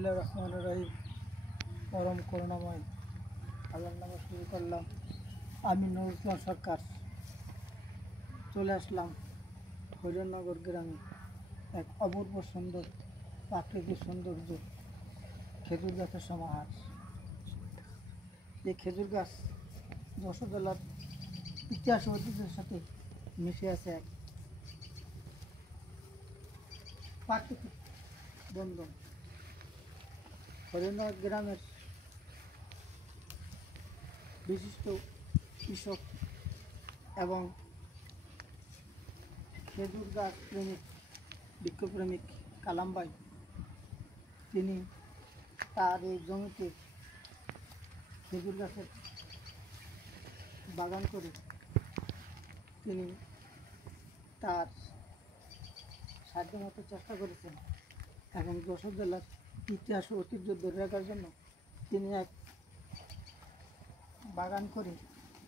বিসমিল্লাহির রহমানির রহিম। পরম করুণাময় আল্লাহর নামে শুরু করলাম। আমি নুরুল সরকার চলে আসলাম হরিণনগর গ্রামে। এক অপূর্ব সুন্দর প্রাকৃতিক সৌন্দর্য, খেজুর গাছের সমাহার। এই খেজুর গাছ যশোর জেলার ইতিহাস ঐতিহ্যের সাথে মিশে আছে এক প্রাকৃতিক বন্ধন। হরিণনগর গ্রামের বিশিষ্ট কৃষক এবং খেজুর গাছ প্রেমিক, বৃক্ষপ্রেমিক কালাম ভাই, তিনি তার এই জমিতে খেজুর গাছের বাগান করে তিনি তার সাধ্যমতো চেষ্টা করেছেন এবং যশোর জেলার ইতিহাস ও ঐতিহ্য ধরে রাখার জন্য তিনি এক বাগান করে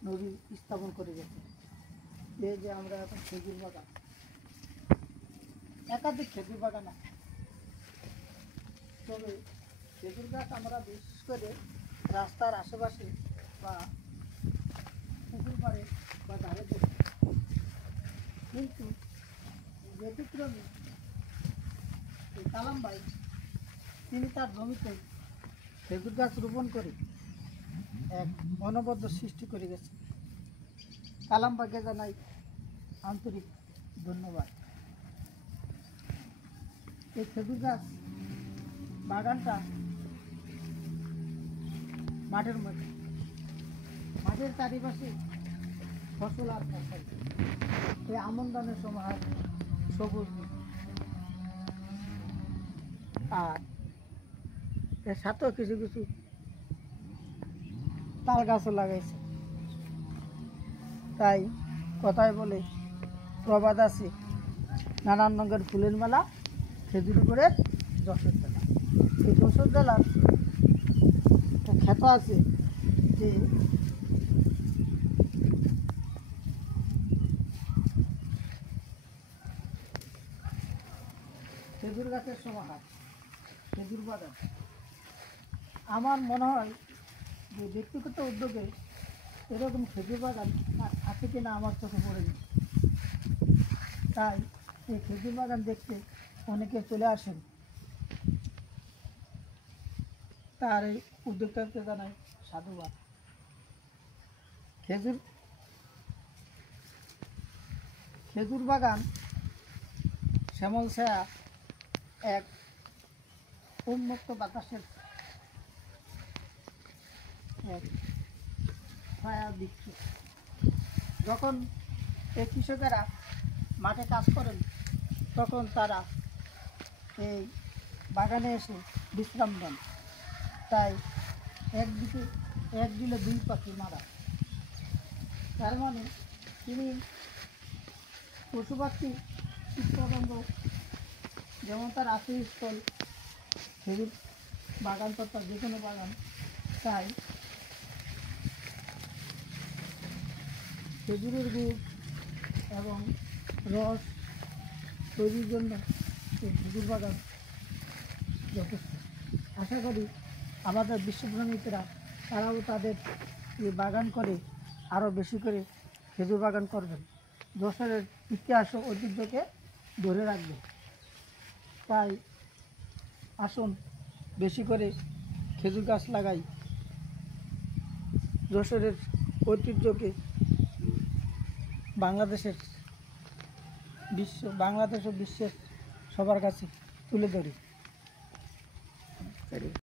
নদী স্থাপন করে গেছেন। এই যে আমরা এখন খেজুর বাগান, একাধিক খেজুর বাগান আছে, তবে খেজুর গাছ আমরা বিশেষ করে রাস্তার আশেপাশে বা পুকুর পাড়ে বা ধারে দেখি, কিন্তু ব্যতিক্রমী এই কালাম ভাই তিনি তার জমিতে খেজুর গাছ রোপণ করে এক অনবদ্য সৃষ্টি করে গেছে। কালাম ভাইকে জানাই আন্তরিক ধন্যবাদ। এই খেজুর গাছ বাগানটা মাঠের মধ্যে, মাঠের চারিপাশে ফসল আর ফসল, এই আমন ধানের সমাহার, সবুজ, আর এর সাথেও কিছু কিছু তাল গাছও লাগাইছে। তাই কথায় বলে প্রবাদ আছে, নানান রঙের ফুলের মেলা, খেজুর করে যশোর জেলা। এই যশোর জেলার একটা খ্যাত আছে যে খেজুর গাছের সমাহার, খেজুর বাগান। আমার মনে হয় যে ব্যক্তিগত উদ্যোগে এরকম খেজুর বাগান আছে কিনা আমার চোখে পড়েনি। তাই এই খেজুর বাগান দেখতে অনেকে চলে আসেন। তার এই উদ্যোক্তাকে জানাই সাধুবাদ। খেজুর বাগান শ্যামল ছায়া, এক উন্মুক্ত বাতাসের এক ছায়া বৃক্ষ। যখন এই কৃষকেরা মাঠে কাজ করেন তখন তারা এই বাগানে এসে বিশ্রাম নেন। তাই একদিকে এক দিলে দুই পাখি মারা। তার মানে তিনি পশু পাখি কীটপতঙ্গ যেমন তার আশ্রয়স্থল খেজুর বাগান তো তার যে কোনো বাগান। তাই খেজুরের গুড় এবং রস তৈরির জন্য এই খেজুর বাগান যথেষ্ট। আশা করি আমাদের বিশ্বভ্রমিকরা তারাও তাদের এই বাগান করে আরও বেশি করে খেজুর বাগান করবেন, যশোরের ইতিহাস ও ঐতিহ্যকে ধরে রাখবে। তাই আসুন বেশি করে খেজুর গাছ লাগাই, যশোরের ঐতিহ্যকে বাংলাদেশ ও বিশ্বের সবার কাছে তুলে ধরি।